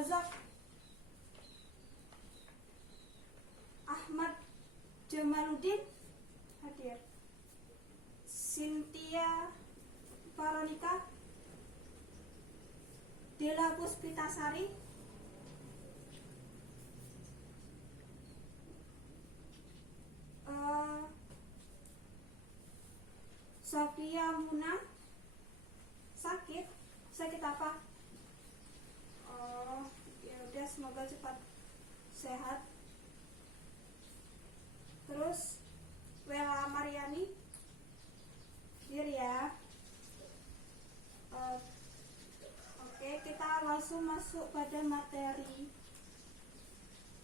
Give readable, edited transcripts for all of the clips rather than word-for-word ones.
Razak, Ahmad Jamaluddin hadir, Cynthia Veronica, Dela Puspitasari, Sofia Muna. Sakit apa? Oh, ya udah, semoga cepat sehat. Terus Wela Mariani, hadir ya. Oke, kita langsung masuk pada materi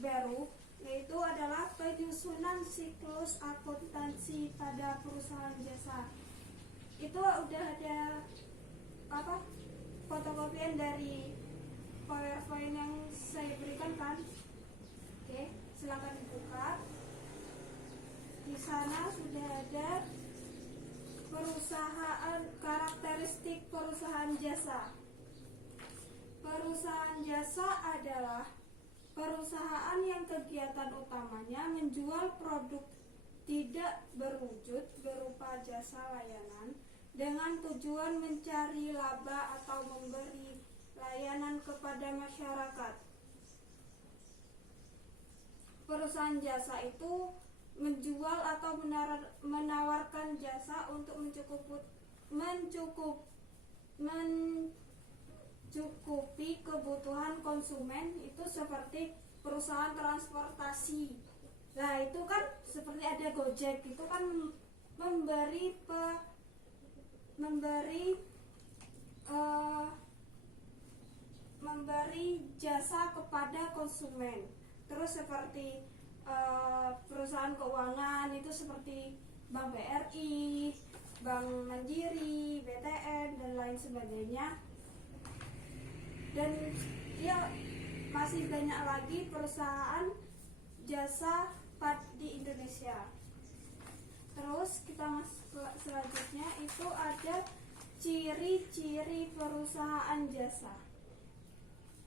baru, yaitu adalah penyusunan siklus akuntansi pada perusahaan jasa. Itu udah ada fotokopian dari PowerPoint yang saya berikan kan? Oke, silakan dibuka. Di sana sudah ada perusahaan, karakteristik perusahaan jasa. Perusahaan jasa adalah perusahaan yang kegiatan utamanya menjual produk tidak berwujud berupa jasa layanan dengan tujuan mencari laba atau memberi layanan kepada masyarakat. Perusahaan jasa itu menjual atau menawarkan jasa untuk mencukupi kebutuhan konsumen. Itu seperti perusahaan transportasi. Nah, itu kan seperti ada Gojek, itu kan memberi jasa kepada konsumen. Terus seperti perusahaan keuangan itu seperti Bank BRI, Bank Mandiri, BTN dan lain sebagainya. Dan ya masih banyak lagi perusahaan jasa di Indonesia. Terus kita masuk selanjutnya, itu ada ciri-ciri perusahaan jasa.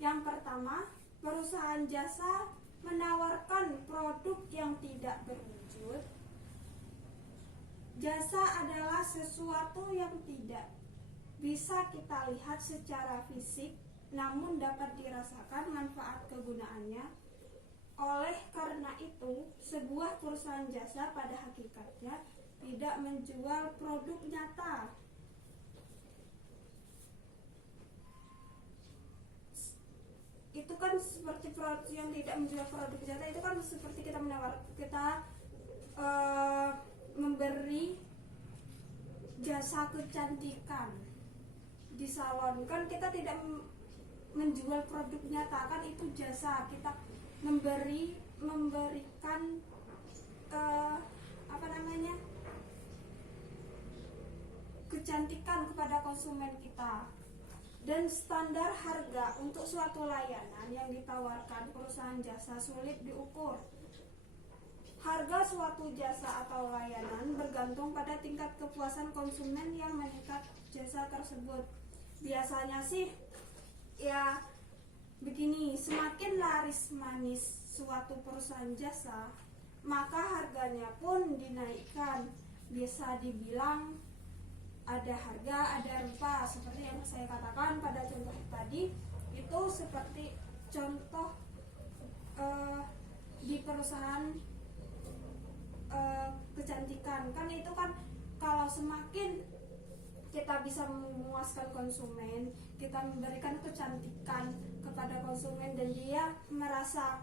Yang pertama, perusahaan jasa menawarkan produk yang tidak berwujud. Jasa adalah sesuatu yang tidak bisa kita lihat secara fisik, namun dapat dirasakan manfaat kegunaannya. Oleh karena itu, sebuah perusahaan jasa pada hakikatnya tidak menjual produk nyata. Itu kan seperti produk yang tidak menjual produk nyata, itu kan seperti kita memberi jasa kecantikan di salon. Kan kita tidak menjual produk nyata, kan itu jasa. Kita memberikan kecantikan kepada konsumen kita. Dan standar harga untuk suatu layanan yang ditawarkan perusahaan jasa sulit diukur. Harga suatu jasa atau layanan bergantung pada tingkat kepuasan konsumen yang mengikat jasa tersebut. Biasanya sih ya begini, semakin laris manis suatu perusahaan jasa, maka harganya pun dinaikkan. Bisa dibilang ada harga, ada rupa, seperti yang saya katakan pada contoh tadi. Itu seperti contoh di perusahaan kecantikan. Kan itu kan kalau semakin kita bisa memuaskan konsumen, kita memberikan kecantikan kepada konsumen dan dia merasa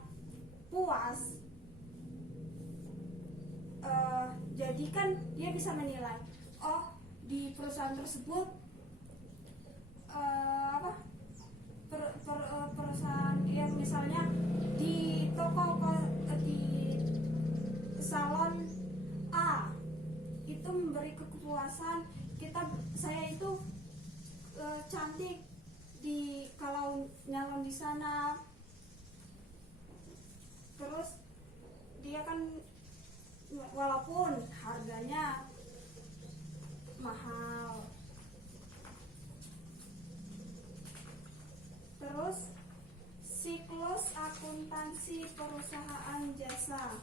puas, jadi kan dia bisa menilai, oh di perusahaan tersebut perusahaan yang misalnya di di salon A itu memberi kepuasan, saya itu cantik kalau nyalon di sana. Terus dia kan walaupun harganya mahal. Terus Siklus akuntansi perusahaan jasa.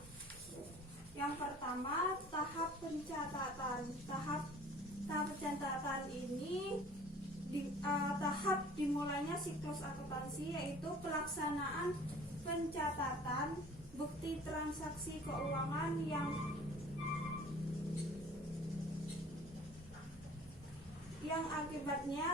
Yang pertama, tahap pencatatan. Tahap pencatatan ini tahap dimulainya siklus akuntansi, yaitu pelaksanaan pencatatan bukti transaksi keuangan yang akibatnya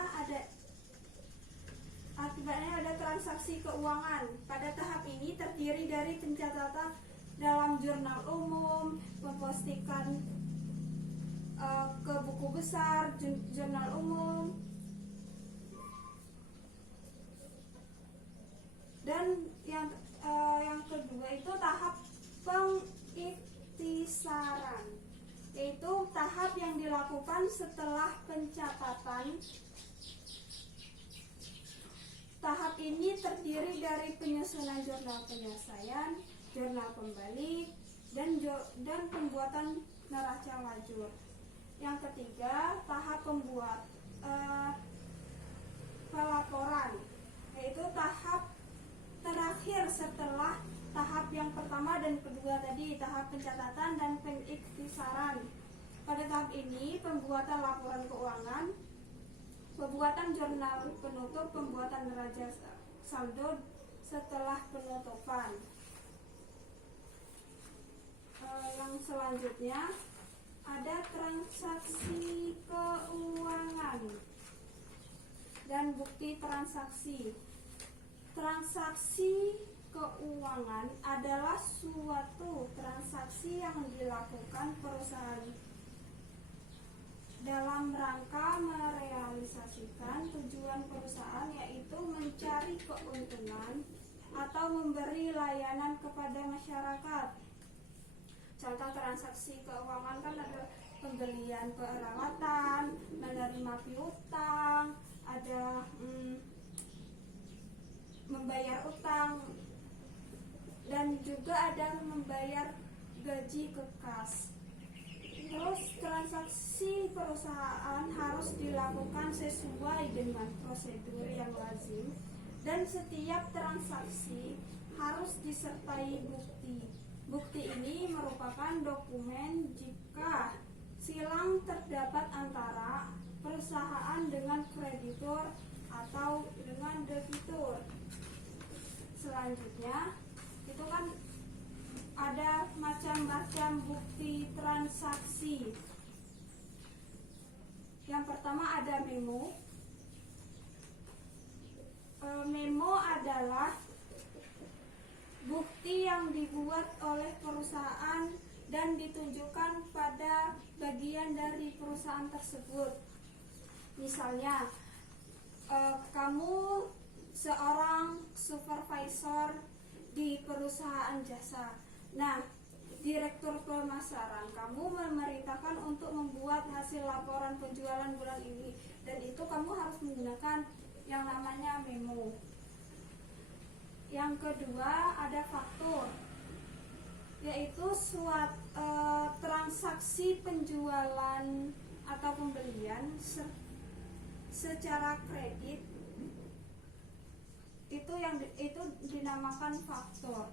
ada transaksi keuangan. Pada tahap ini terdiri dari pencatatan dalam jurnal umum, mempostikan ke buku besar, jurnal umum, dan yang kedua itu tahap pengiktisaran, yaitu tahap yang dilakukan setelah pencatatan. Tahap ini terdiri dari penyusunan jurnal penyelesaian, jurnal kembali, dan pembuatan neraca lajur. Yang ketiga, tahap pelaporan, yaitu tahap terakhir setelah tahap yang pertama dan kedua tadi, tahap pencatatan dan pengiktisaran. Pada tahap ini, pembuatan laporan keuangan, pembuatan jurnal penutup, pembuatan neraca saldo setelah penutupan. Yang selanjutnya ada transaksi keuangan dan bukti transaksi. Transaksi keuangan adalah suatu transaksi yang dilakukan perusahaan dalam rangka merealisasikan tujuan perusahaan, yaitu mencari keuntungan atau memberi layanan kepada masyarakat. Contoh transaksi keuangan kan ada pembelian peralatan, menerima piutang, ada membayar utang, dan juga ada membayar gaji ke kas. Terus transaksi perusahaan harus dilakukan sesuai dengan prosedur yang lazim, dan setiap transaksi harus disertai bukti. Bukti ini merupakan dokumen jika silang terdapat antara perusahaan dengan kreditur atau dengan debitur. Selanjutnya itu kan ada macam-macam bukti transaksi. Yang pertama ada memo. Memo adalah bukti yang dibuat oleh perusahaan dan ditunjukkan pada bagian dari perusahaan tersebut. Misalnya, kamu seorang supervisor di perusahaan jasa. Nah, direktur pemasaran kamu memerintahkan untuk membuat hasil laporan penjualan bulan ini, dan itu kamu harus menggunakan yang namanya memo. Yang kedua ada faktur, yaitu transaksi penjualan atau pembelian secara kredit, itu dinamakan faktur.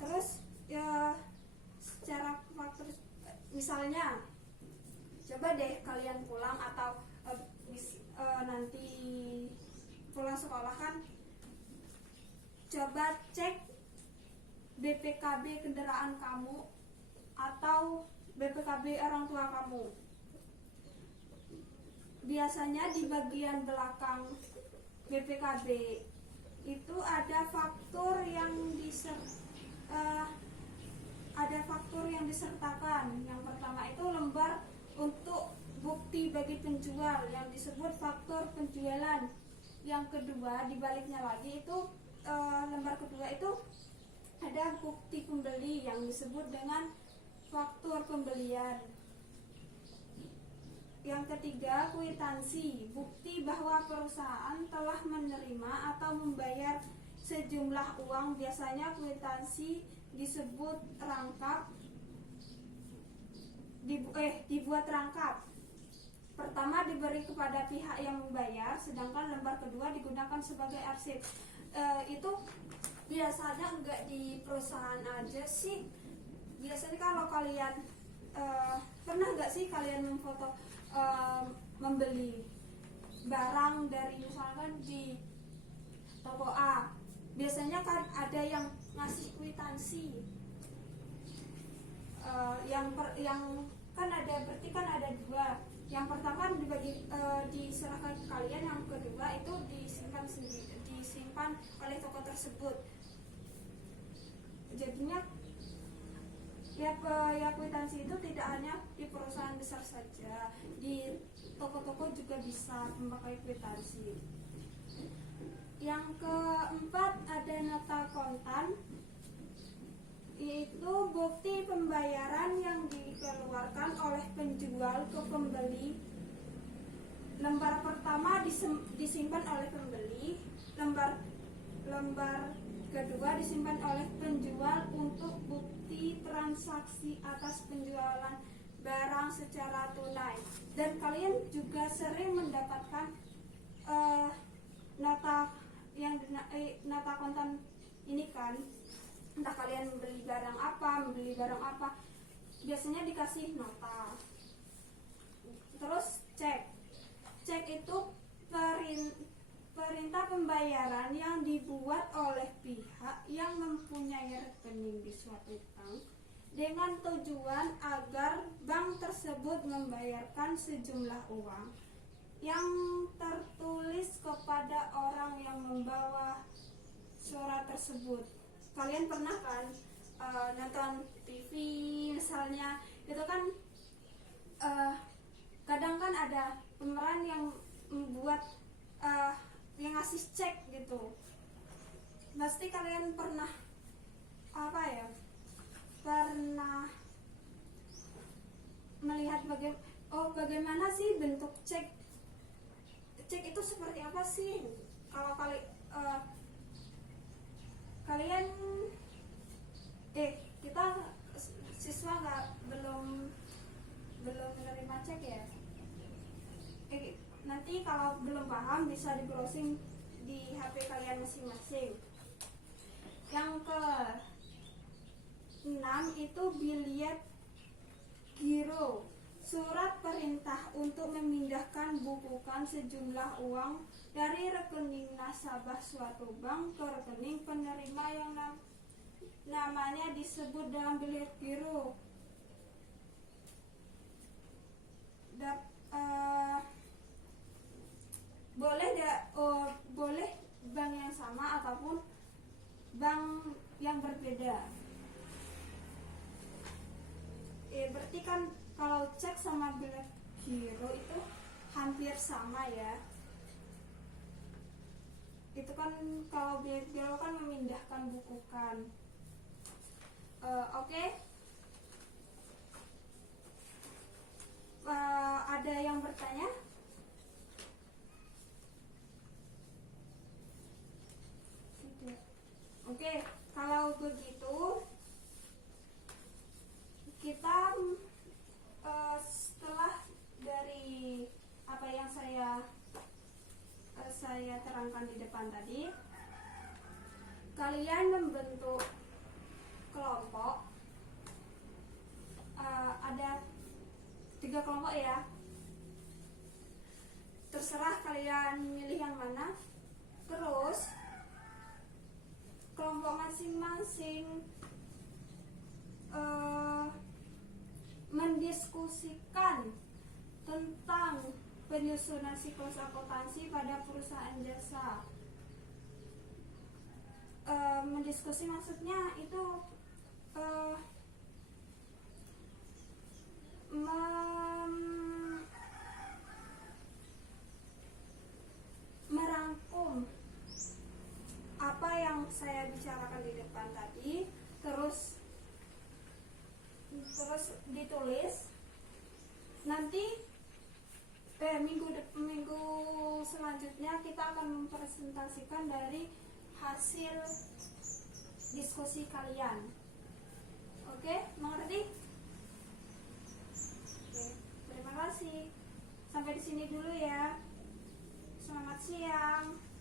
Terus secara faktur, misalnya coba deh kalian pulang atau nanti pulang sekolah kan, coba cek BPKB kendaraan kamu atau BPKB orang tua kamu. Biasanya di bagian belakang BPKB itu ada faktur yang disertakan. Yang pertama itu lembar untuk bukti bagi penjual yang disebut faktur penjualan. Yang kedua, dibaliknya lagi itu lembar kedua itu ada bukti pembeli yang disebut dengan faktur pembelian. Yang ketiga, kwitansi, bukti bahwa perusahaan telah menerima atau membayar sejumlah uang. Biasanya kwitansi disebut rangkap, dibuat rangkap. pertama diberi kepada pihak yang membayar, sedangkan lembar kedua digunakan sebagai arsip. Itu biasanya enggak di perusahaan aja sih. Biasanya kalau kalian pernah nggak sih kalian memfoto membeli barang dari misalkan di toko A, biasanya kan ada yang ngasih kwitansi, yang kan ada, berarti kan ada dua. Yang pertama diserahkan ke kalian, yang kedua itu disimpan oleh toko tersebut. Jadinya ya kwitansi itu tidak hanya di perusahaan besar saja, di toko-toko juga bisa memakai kwitansi. Yang keempat ada nota kontan, yaitu bukti pembayaran yang dikeluarkan oleh penjual ke pembeli. Lembar pertama disimpan oleh pembeli, lembar kedua disimpan oleh penjual untuk bukti transaksi atas penjualan barang secara tunai. Dan kalian juga sering mendapatkan nota kontan ini kan, entah kalian membeli barang apa, biasanya dikasih nota. Terus cek itu perintah pembayaran yang dibuat oleh pihak yang mempunyai rekening di suatu bank dengan tujuan agar bank tersebut membayarkan sejumlah uang yang tertulis kepada orang yang membawa surat tersebut. Kalian pernah kan nonton TV misalnya, itu kan kadang kan ada pemeran yang membuat yang ngasih cek gitu. Pasti kalian pernah pernah melihat bagaimana sih bentuk cek itu seperti apa sih. Kalau kalian kita siswa belum menerima cek ya. Nanti kalau belum paham bisa di browsing di HP kalian masing-masing. Yang ke-6 itu biliet giro, surat perintah untuk memindahkan bukukan sejumlah uang dari rekening nasabah suatu bank ke rekening penerima yang namanya disebut dalam biliet giro. Boleh bank yang sama ataupun bank yang berbeda. Berarti kan kalau cek sama biliet giro itu hampir sama ya. Itu kan kalau biliet giro kan memindahkan bukukan. Oke. Ada yang bertanya? Tidak. Oke, kalau begitu kita setelah dari apa yang saya terangkan di depan tadi, kalian membentuk kelompok. Ada 3 kelompok ya. Terserah kalian milih yang mana. Terus kelompok masing-masing mendiskusikan tentang penyusunan siklus akuntansi pada perusahaan jasa. Mendiskusi maksudnya itu merangkum apa yang saya bicarakan di depan tadi, terus ditulis. Nanti minggu selanjutnya kita akan mempresentasikan dari hasil diskusi kalian. Oke, mengerti? Oke, terima kasih. Sampai sampai di sini dulu ya. Selamat siang.